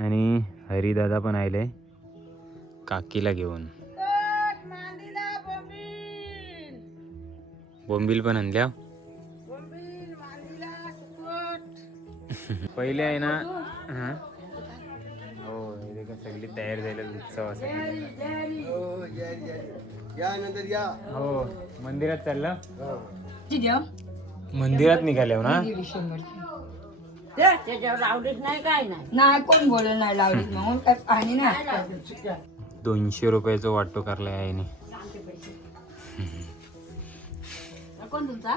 आणि हरिदादा पण आले काकीला घेऊन. बोंबील पण आणल्या. पहिले आहे ना. हा हो हे का सगळी तयार झालेली उत्सवासाठी. हो मंदिरात चाललं. मंदिरात निघाल्या ना. त्याच्यावर लावलीच नाही काय नाही कोण बोललं नाही लावलीच म्हणून काय पाणी नाही. 200 रुपयाचा वाटो करलाय आईने. कोण तुमचा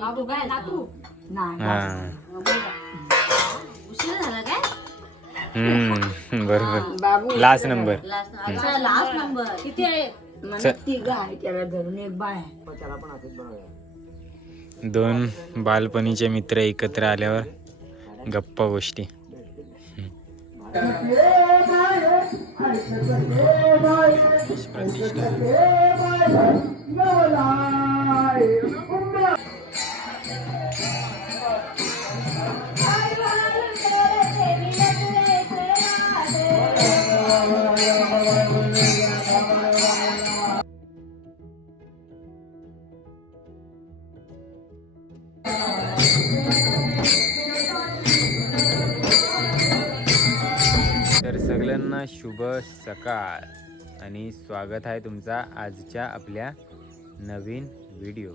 बाबू काय नातू नाही उशीर झाला काय. बरोबर लास्ट नंबर. लास्ट नंबर किती आहे. तिघ आहे त्याला धरून एक बाय आहे. 2 बालपणीचे मित्र एकत्र आल्यावर गप्पा गोष्टी. तर सगळ्यांना शुभ सकाळ आणि स्वागत आहे तुमचा आजच्या आपल्या नवीन व्हिडिओ.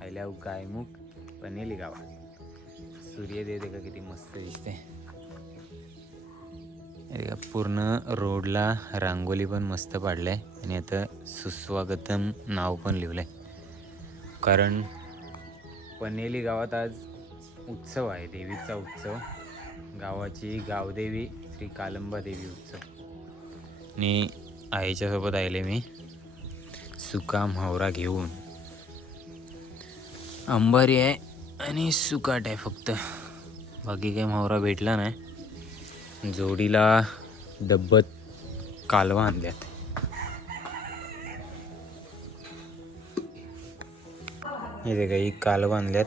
आयल्याव गायमुख पनेली गावात सूर्य देते का किती मस्त दिसते. पूर्ण रोडला रांगोली पण मस्त पाडलंय आणि आता सुस्वागतम नाव पण लिहिलंय. कारण पनेली गावात आज उत्सव आहे, देवीचा उत्सव. गावाची गावदेवी श्री कालंबा देवी उत्सव. आणि आईच्या सोबत आले मी सुका म्हावरा घेऊन. अंबारी आहे आणि सुकाट आहे फक्त, बाकी काही म्हावरा भेटला नाही. जोडीला डब्बत कालवा आणल्यात. हे काही कालवा आणल्यात.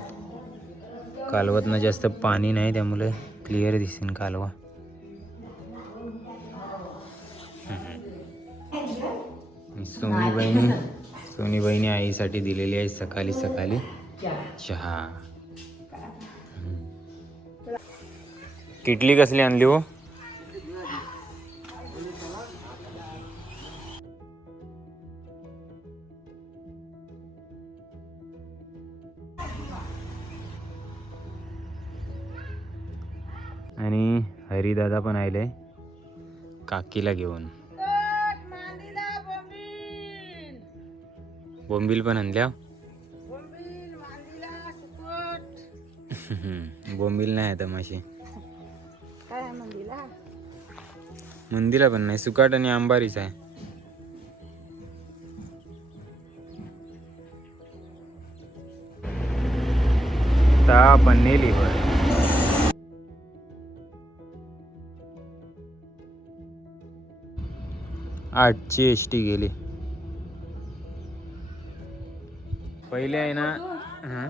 कालवातनं जास्त पाणी नाही त्यामुळे क्लिअर दिसेल कालवा. सोनी बहिणी आईसाठी दिलेली आहे सकाळी सकाळी चहा. किटली कसली आणली हो. आणि हरिदादा पण आले काकीला घेऊन. बोंबील पण आणल्या. बोंबील नाही आता माशी. मंदिरा पण नाही, सुकाट आणि आंबारीच आहे. ता पन्नेली वर 8ची एसटी गेली. पहिले आहे ना. हा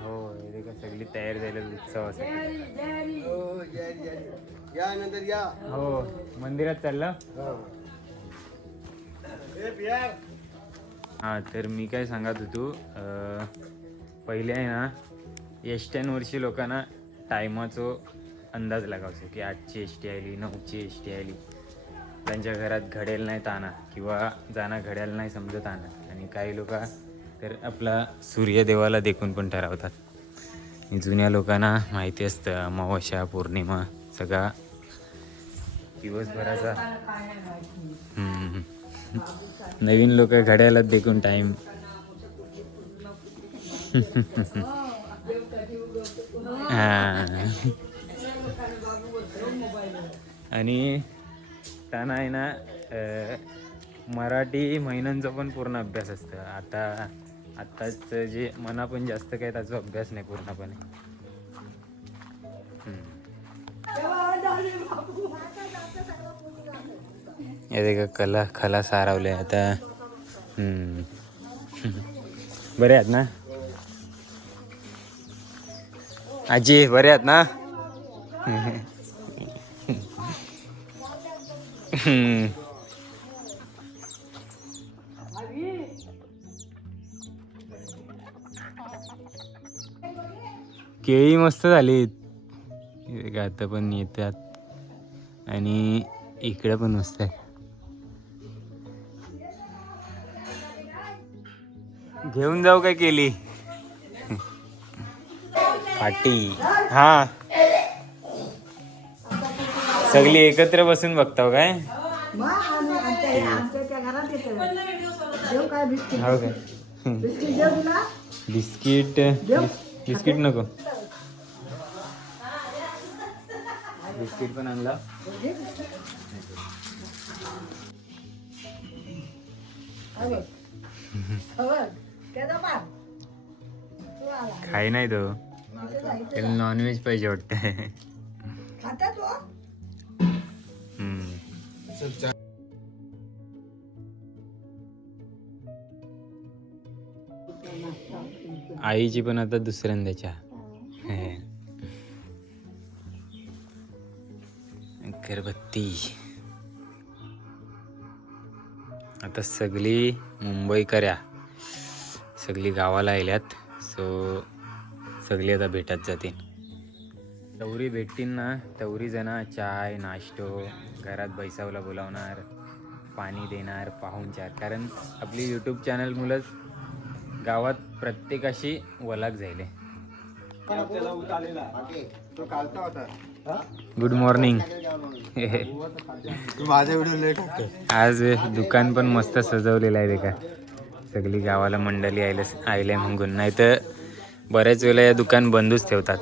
हो हे का सगळी तयार झालेली उत्सवासाठी. हो मंदिरात चाललं. हा तर मी काय सांगत होतो, पहिले आहे ना एसट्यांवरची लोकांना टायमाचो अंदाज लागायचो की 8ची एसटी आली, 9ची एसटी आली. त्यांच्या घरात घडेल नाही ताना किंवा जाणं घड्याल नाही समजत आणा. आणि काही लोक तर आपला सूर्यदेवाला देखून पण ठरवतात. जुन्या लोकांना माहिती असतं अमावस्या पौर्णिमा सगळा दिवसभराचा. नवीन लोक घड्यालाच देखून टाइम. आणि त्यांना आहे ना मराठी महिन्यांचा पण पूर्ण अभ्यास असतं. आत्ताच जे मना पण जास्त काय त्याचा अभ्यास नाही पूर्णपणे. हे का खला सारावले आता. बरे आहेत ना आजी, बरे आहेत ना. हम्म. केळी मस्त झालीत. आता पण येतात आणि इकडे पण मस्त आहे. घेऊन जाऊ काय केली पाटी. हा सगळी एकत्र बसून बघताव काय? हो काय? बिस्किट बिस्किट नको. बिस्किट पण आणला. खाई नाही तो. त्याला नॉनव्हेज पाहिजे वाटतं. आईची पण आता दुसऱ्यांदाच्या अगरबत्ती. आता सगळी मुंबईकऱ्या सगळी गावाला आल्यात. सो सगळी आता भेटत जातील. तवरी भेटतील ना तवरी जण चाय नाश्तो घरात बैसावला बोलावणार, पाणी देणार, पाहुणचार. कारण आपली यूट्यूब चॅनल मुलंच गावात प्रत्येकाशी वलाग जायले. Good morning. आज दुकान पण मस्त सजवलेलं आहे का. सगळी गावाला मंडळी आयले म्हणून. नाही तर बऱ्याच वेळेला या दुकान बंदच ठेवतात.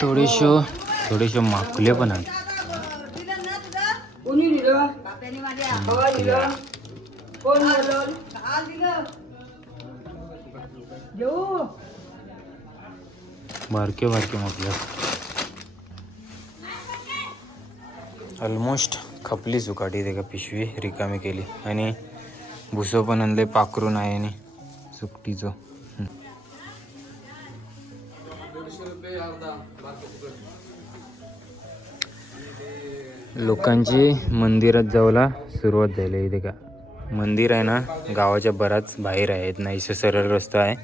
थोडेशे माकुले पण आहेत. बारके माकुले ऑलमोस्ट खपली सुकाटी. ते का पिशवी रिकामी केली आणि भुसो पण आणले पाखरून आहे आणि सुकटीचं. लोकांची मंदिरात जायला सुरुवात झाली. इथे का मंदिर आहे ना गावाच्या बराच बाहेर आहे. नाहीस सरळ रस्ता आहे.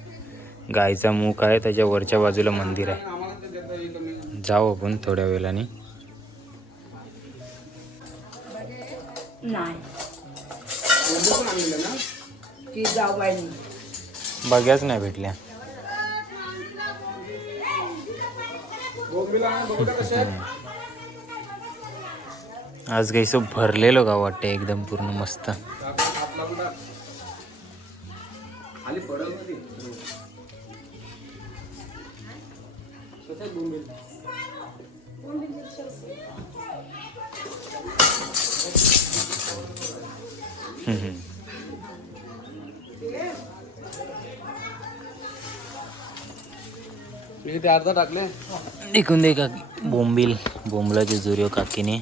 गायचा मुख आहे त्याच्या वरच्या बाजूला मंदिर आहे. जाऊ आपण थोड्या वेळाने. बघ्याच नाही भेटल्या. आज काही सो भरलेलो गाव वाटते एकदम पूर्ण मस्त. अर्धा टाकले. देखून दे का बोंबलाचे जुरियो काकीने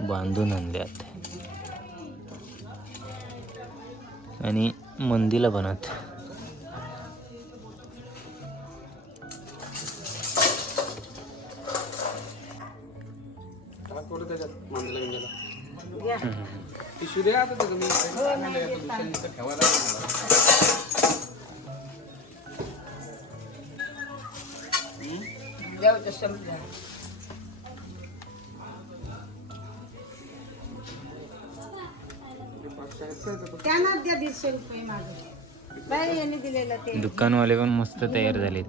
बांधून आणल्यात आणि मंदीला बनत. दुकानवाले पण मस्त तयार झालेत.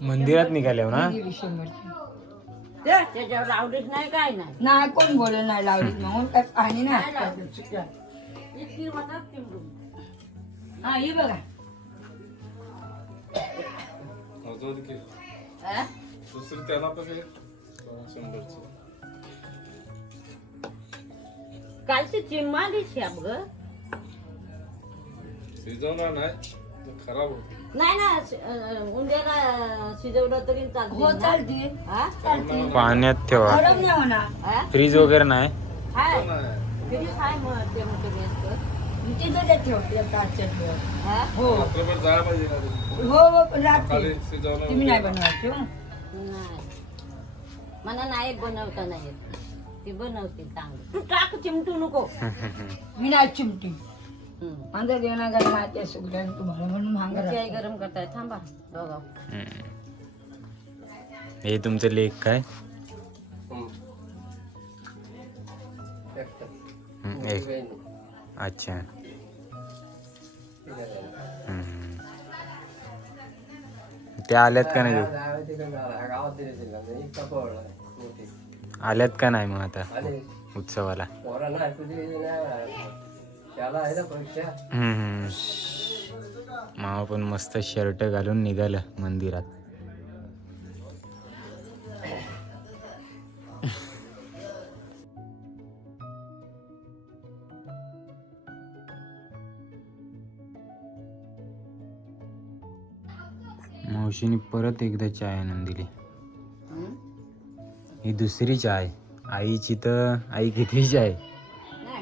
मंदिरात निघाले ना. त्याच्यावर लावडीच नाही काय नाही कोण बोलत नाही लावडीत म्हणून काय पाणी नाही. हा ही बघा कालची चिम्मा दिसली ग. शिजवणार नाही नाही ना उंड्याला शिजवलं तरी हो चालते पाण्यात ठेवा. गरम नाही होणार फ्रीज वगैरे नाही. हाय फ्रीज हाय मग ते मोठे गॅस कर तिथं ते ठेव हो हो पण रात्री तुम्ही नाही बनवायचे नाही मला नाही बनवता नाही ती बनवते चांगली तू टाक चिमटू नको मी नाही चिमटी अंदर देणार गरम आहे सुगड्या तुम्हाला म्हणून महागा गरम करताय थांबा बघा हे तुमचं लेख काय? एक. अच्छा. ते आल्यात का नाही? आल्यात का नाही मग आता उत्सवाला? मामा पण मस्त शर्ट घालून निघालं मंदिरात. मावशीने परत एकदा चाय आणून दिली. ही दुसरी चाय. आईची तर आई किती चाय?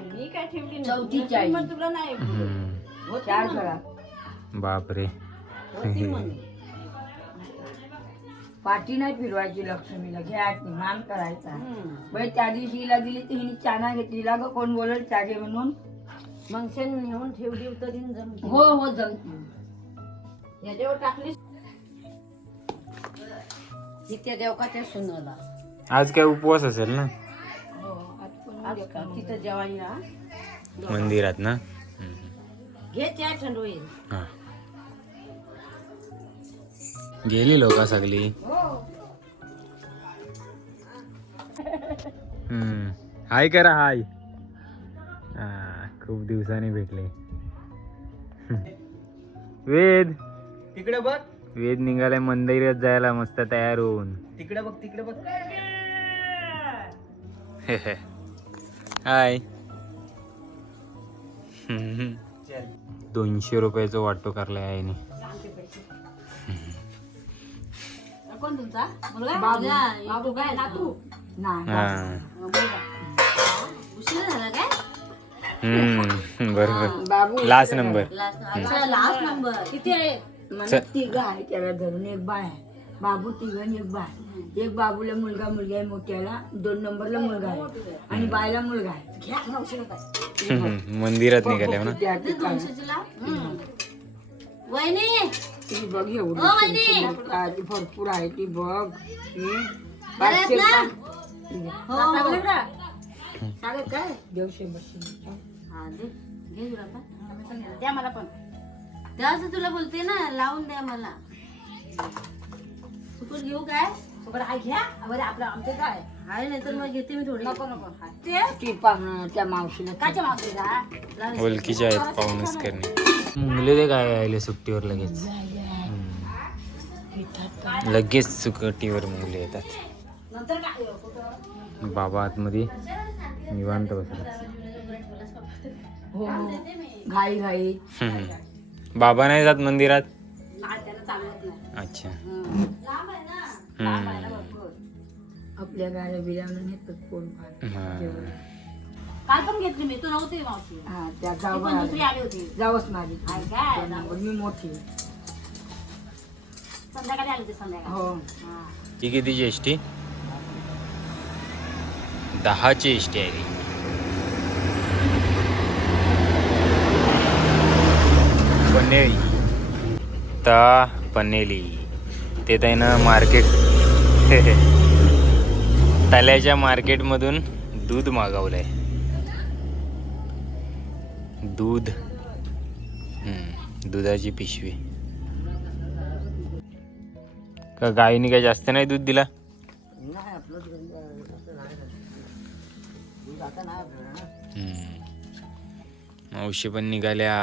मी काय ठेवली चौथी चाय मग तुला नाही चार करा. बापरे. पाठी नाही फिरवायची लक्ष्मीला घ्यायची मान करायचा बाई. त्या दिवशी हिला दिली तर हिने चाना घेतली ग कोण बोलल चागे म्हणून मग नेऊन ठेवली तरी जमते. हो हो जमते. याच्यावर टाकली तिथे देव का त्या सुनाला. आज काय उपवास असेल ना? तिथं जेवायला या मंदिरात ना. घे चाय थंड होईल. हा गेली लोक सगळी. हाय करा हाय. खूप दिवसांनी भेटले. वेद तिकडे बघ. वेद निघालाय मंदिरात जायला मस्त तयार होऊन. तिकडे बघ तिकडे बघ. हाय. 200 रुपयाचं वाटो करलाय आईने. कोण तुमचा बाबू काय नातू उशीर झाला काय? बरोबर. Last number. लास्ट नंबर किती आहे? तिघ आहे त्याला धरून एक बाळ आहे. बाबू तिघ आणि एक बाळ. एक बाबूला मुलगा मुलगी आहे मोठ्याला 2 नंबरला मुलगा आहे आणि बायला मुलगा आहे. मंदिरात निघाले ना. वहिनी ती बघ एवढी भरपूर आहे ती बघ. काय देवशे बशी द्या मला पण द्याच तुला बोलते ना लावून द्या मला. सुपर घेऊ काय? सुपर आहे घ्या. बरं आपलं आमचं काय आहे नाही तर मग घेते मी थोडी. नको नको त्या मावशीला काच्या मावशीला ओळखीच्या आहेत पाहुणच करणे. मुंगले ते काय आले सुट्टीवर लगेच. लगेच सुट्टीवर मुंगले येतात. बाबा आतमध्ये निवांत बसला. घाई घाई. बाबा नाही जात मंदिरात. अच्छा. आपल्या गाड्या बिर्याणी नेतात कोण काल पण घेतली मी. तू नव्हती मावशी. हा त्या दुसरी आली होती. जावच माझी काय मी मोठी संध्याकाळी आली होती. संध्याकाळी हो. ही कितीची एसटी? 10ची एसटी आहे. पनेली पनेली ते त्यानं मार्केट तल्याच्या मार्केटमधून दूध मागवलंय. दूध. दुधाची पिशवी. का गाईने काय जास्त नाही दूध दिला? मावशी पण निघाल्या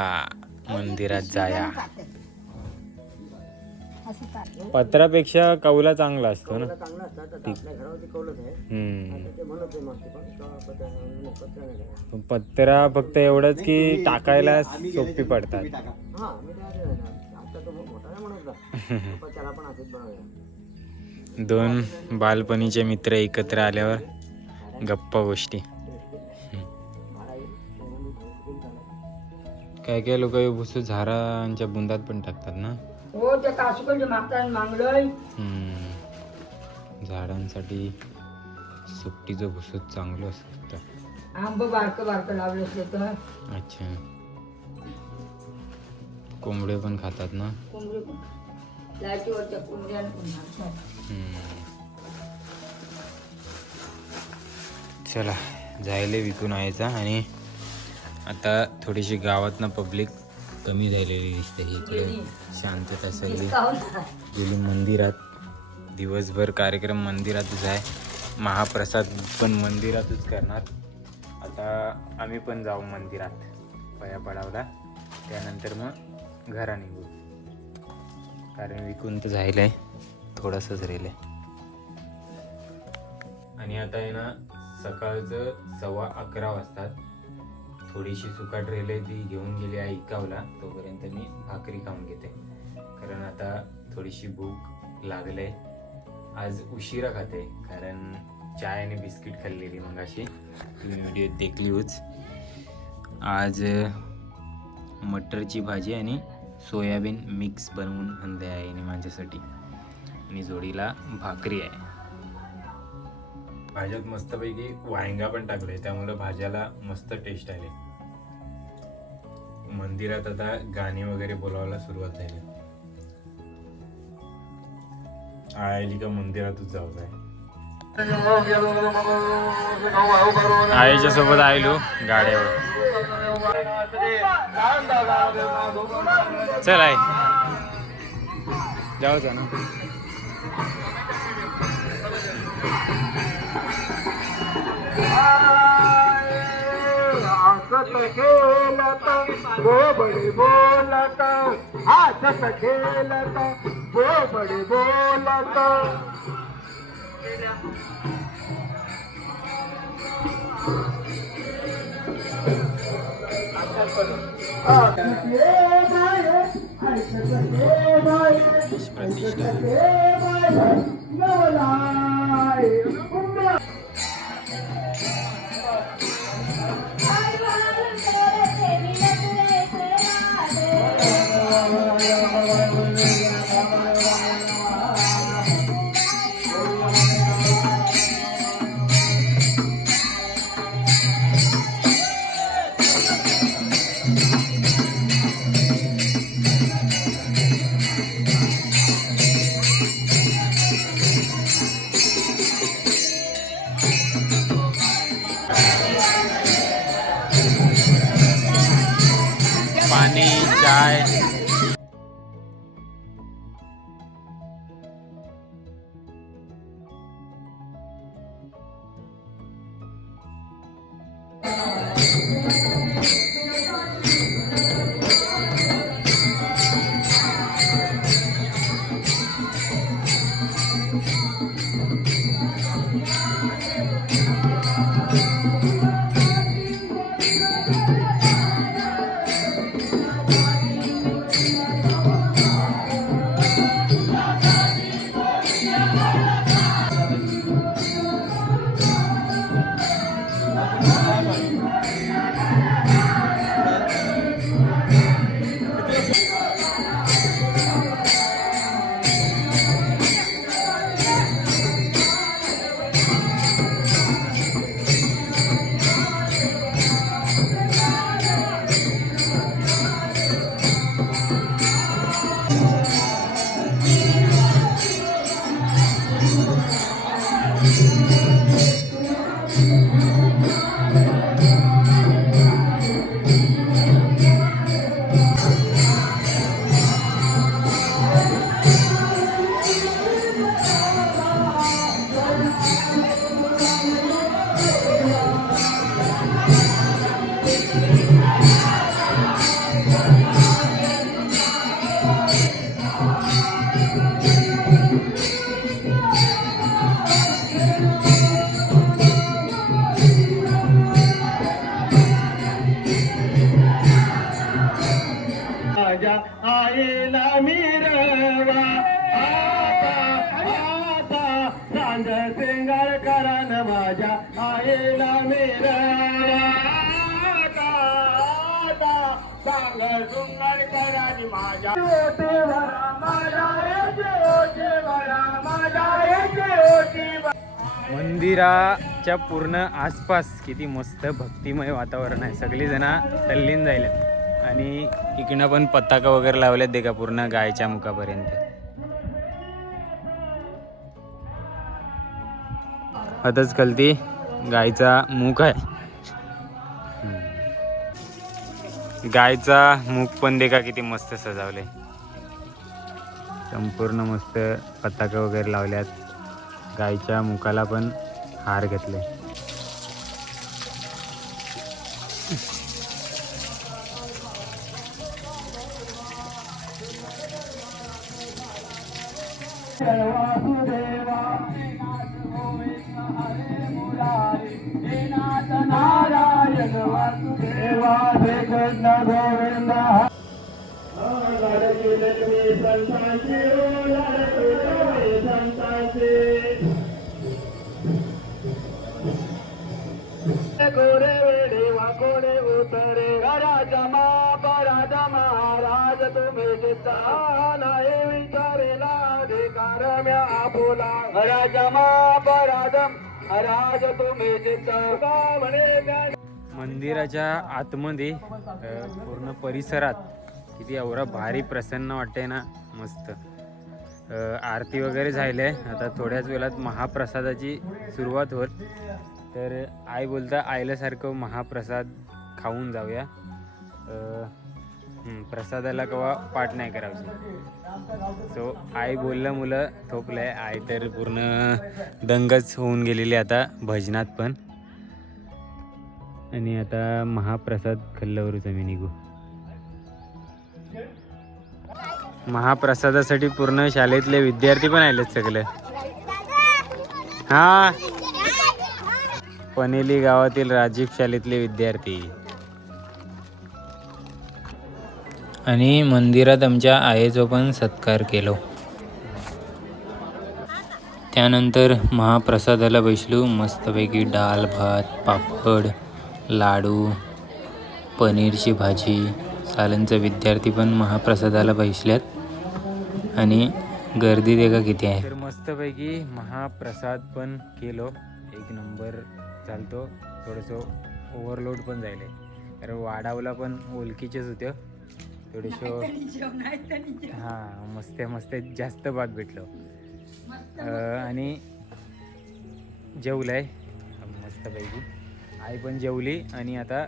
मंदिरात जाया. पत्रापेक्षा कौला चांगला असतो ना. पत्रा फक्त एवढंच की टाकायला सोपी पडतात. दोन बालपणीचे मित्र एकत्र आल्यावर गप्पा गोष्टी. काय काय लोक भुसू झाडांच्या बुंदात पण टाकतात ना. हो त्या कासुकलचे मागतात मागलंय. झाडांसाठी सुट्टीचं भुसूत चांगलं असतं. आंब बारकं बारकं लावलं असलं तर. अच्छा, कोंबडे पण खातात ना. कोंबडी पण लाईटीवरच्या कोंबड्याला पण मागतात. चला जायला विकून यायचा. आणि आता थोडीशी गावातनं पब्लिक कमी झालेली दिसते. इकडे शांतता सगळी गेली मंदिरात. दिवसभर कार्यक्रम मंदिरातच आहे. महाप्रसाद पण मंदिरातच करणार. आता आम्ही पण जाऊ मंदिरात पाया पडावला. त्यानंतर मग घरा निघू, कारण विकून तर जायला आहे, थोडंसंच राहिलं आहे. आणि आता आहे ना सकाळचं 11:15 वाजतात. थोडीशी सुकाट रेले ती घेऊन गेली आई इकावला. तोपर्यंत मी भाकरी खाऊन घेते, कारण आता थोडीशी भूक लागले. आज उशिरा खाते, कारण चाय आणि बिस्किट खाल्लेली मगाशी, तुम्ही व्हिडिओ देखली होच. आज मटरची भाजी आणि सोयाबीन मिक्स बनवून आणले आहे आणि माझ्यासाठी, आणि जोडीला भाकरी आहे. भाज्यात मस्तपैकी वांगा पण टाकले, त्यामुळे भाज्याला मस्त टेस्ट आले. मंदिरात आता गाणी वगैरे बोलावायला सुरुवात झाली. आयली का मंदिरातच जाऊ आहे. आईच्या सोबत आयलो गाड्यावर. चल आई जाऊ ना. बड़े बोलता हंसत खेलता वो बड़े बोलता. पाणी, चाय. माझ्या आईला मिरवा आता आता सांज सिंगार करा न माझ्या आईला मिरवा आता आता सांग सुंदर करा न माझ्या ओटीवरा माझ्या ओटीवरा माझ्या ओटीवरा. मंदिराच्या पूर्ण आसपास किती मस्त भक्तिमय वातावरण आहे. सगळी जण तल्लीन जायला आणि इकडनं पण पताका वगैरे लावल्यात दे का पूर्ण गायच्या मुखापर्यंत. हतच कलती गायचा मुख आहे. गायचा मुख पण दे का किती मस्त सजावले. संपूर्ण मस्त पताका वगैरे लावल्यात. गायच्या मुखाला पण हार घेतले. वासुदेवा नारायण वासुदेवा श्री कृष्ण गोविंद. लाडकी लक्ष्मी संतांची लाडकी लक्ष्मी संतांची गोरे वेडे वाकोडे उतरे राजमा पराज महाराज तुम्ही चित्ता नाही विचारेला अधिकार म्या आपुला राजमा पराजम राज तुम्ही चित्ता म्हणे. मंदिराच्या आतमध्ये पूर्ण परिसरात किती एवढा भारी प्रसन्न वाटते ना. मस्त आरती वगैरे झाले. आता थोड्याच वेळात महाप्रसादाची सुरुवात होत. तर आई बोलता आईल्यासारखं महाप्रसाद खाऊन जाऊया. प्रसादाला केव्हा पाठ नाही करायची. सो आई बोललं मुलं थोपलंय. आई तर पूर्ण दंगच होऊन गेलेली आता भजनात पण. आणि आता महाप्रसाद खाल्ल्यावरच आम्ही निघू. महाप्रसादासाठी पूर्ण शाळेतले विद्यार्थी पण आलेत सगळे. हा, पनेली गावातील राजीव शाळेतले विद्यार्थी. आणि मंदिरात आमच्या आईचा पण सत्कार केलो. त्यानंतर महाप्रसादाला बसलो. मस्तपैकी डाळ भात पापड लाडू पनीरची भाजी. सालनचं विद्यार्थी पण महाप्रसादाला बसल्यात. आणि गर्दी देखा किती आहे. तर मस्तपैकी महाप्रसाद पण केलो. एक नंबर चालतो. थोडंसं ओव्हरलोड पण जायले कारण वाडावला पण ओळखीचेच होते थोडेसं. हां, मस्त मस्त जास्त भात भेटलो. आणि जेवलंय मस्तपैकी. आई पण जेवली आणि आता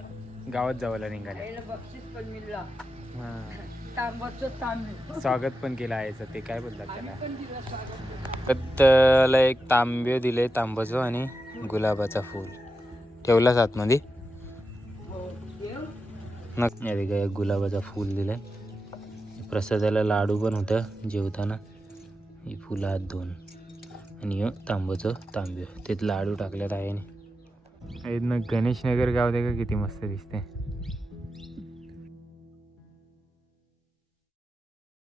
गावात जावायला निघाले. हां, स्वागत पण केलं आहे. ते काय बोलतात त्याला. त्याला एक तांब्य दिले तांबाचं आणि गुलाबाचा फूल ठेवलाच आतमध्ये. नक्की काय गुलाबाचा फूल दिलाय. प्रसादाला लाडू पण होतं जेवताना. ही फुलं हात दोन आणि तांबाचं तांब्य त्यात लाडू टाकल्यात आहे. गणेश नगर गाव दे का किती मस्त दिसते.